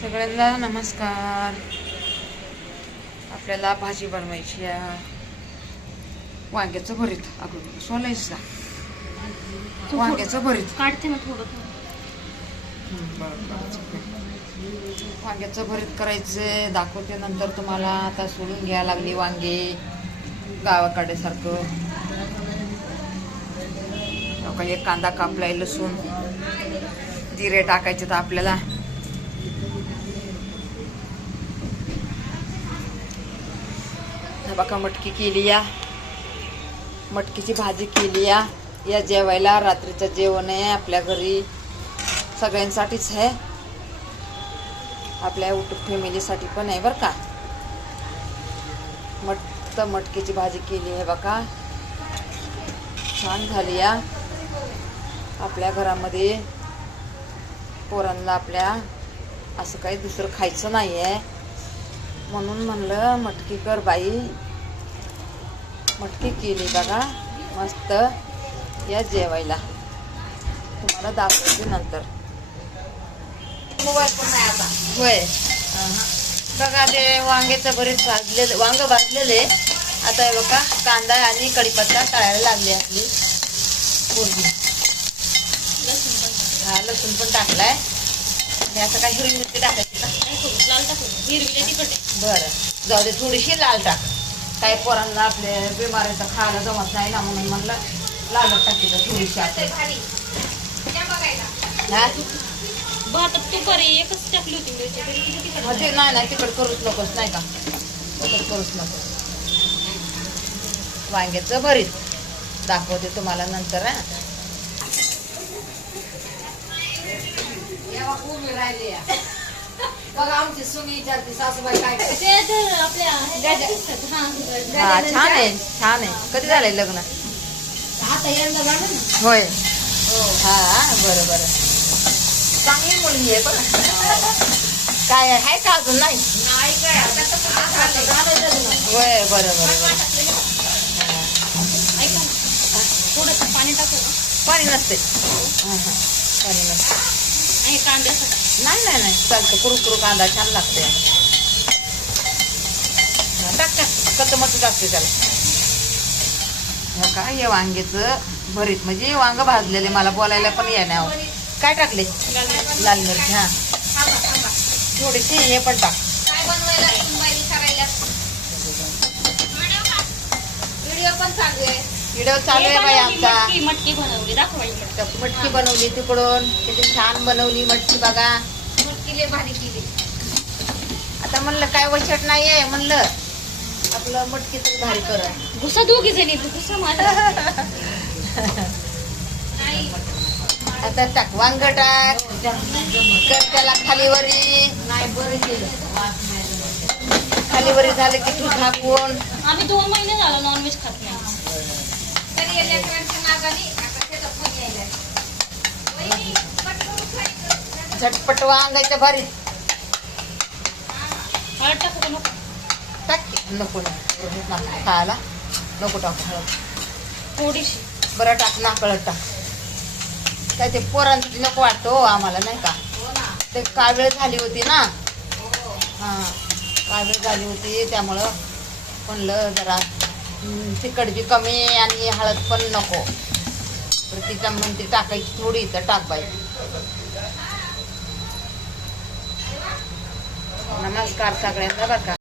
सगळ्यांना नमस्कार. आपल्याला भाजी बनवायची आहे. वांग्याचं भरीत. अगं सोलायचं वांग्याचं भरीत काढते ना थोडं. वांग्याचं भरीत करायचं दाखवते नंतर तुम्हाला. आता सोलून घ्यायला लागली वांगे गावाकडे सारखं. एक कांदा कापलाय, लसूण, जिरे टाकायचे तर आपल्याला. बघा मटकी केली या, मटकीची भाजी केली या जेवायला. रात्रीचं जेवण आहे आपल्या घरी, सगळ्यांसाठीच आहे, आपल्या युट्यूब फॅमिलीसाठी पण आहे बरं का. मस्त मटकीची भाजी केली आहे बघा, छान झाली या. आपल्या घरामध्ये पोरांना आपल्या असं काही दुसरं खायचं नाही आहे म्हणून म्हणलं मटकी कर बाई. मटकी केली बघा मस्त या जेवायला. तुम्हाला दाखवते नंतर. मोबाईल पण नाही आता. होय बघा ते वांग्याचं भरीत वांग भाजलेले. आता हे बघा कांदा आणि कढीपत्ता तळायला लागली आपली पूर्ण. हा लसूण पण टाकलाय. आणि आता काय हिरवी मिरची टाकायची का? लाल टाकू. हिरवी तिखट आहे. बरं जाऊ दे, थोडीशी लाल टाक. काही पोरांना आपले बिमारीचं खायला जमत नाही ना म्हणून म्हणलं लाल टाकीचं थोडीशी. भातात तुपारी एकच टाकली होती मिरची. ते नाही तिकड करूच नकोस नाही का, तिकड करूच नको. वांग्याचं भरीत दाखवते तुम्हाला नंतर. बघा आमची सुनी विचारते सासूबाई काय हा छान आहे छान आहे. कधी झालंय लग्न? होय हा बरं बरं. चांगली मुलगी आहे पण. काय आहे का अजून? नाही होय बरं बरं. थोडंसं पाणी टाकू. पाणी नसते. पाणी नसते. कांद्यासाठी नाही चालतं. कुरकुरू कांदा छान लागते. टाक कच्चं टाकते त्याला. का हे वांग्याचं भरीत म्हणजे वांग भाजलेले. मला बोलायला पण येणार. काय टाकले? लाल मिरची. हा थोडीशी हे पण टाक. व्हिडिओ चालू आहे बाई आमचा. मटकी बनवली दाखवायची. मटकी बनवली तिकडून किती छान बनवली मटकी बघा. भारी केली. आता म्हणलं काय वचट नाहीये म्हणलं आपलं मटकी तर भारी कर. घुसा दोघी जणी घुसा माझा. आता टाक वांग टाक. कर त्याला खालीवरी. खालीवरी झालं की तू झाकून. आम्ही 2 महिने झाला नॉनव्हेज खात नाही. झटपट वांगायचं भारी. हळद टाकू नको. टाक नको खायला नको टाकू हळद. थोडीशी बरं टाक ना कळत टाक. काय ते पोरांचं नको वाटतं हो आम्हाला नाही का. ते काळवेळ झाली होती ना. हां काळवेळ झाली होती त्यामुळं म्हणलं जरा तिखट बी कमी आणि हळद पण नको. तर तिच्या म्हणते टाकायची थोडी तर टाक बाई. नमस्कार सगळ्यांना बरं का.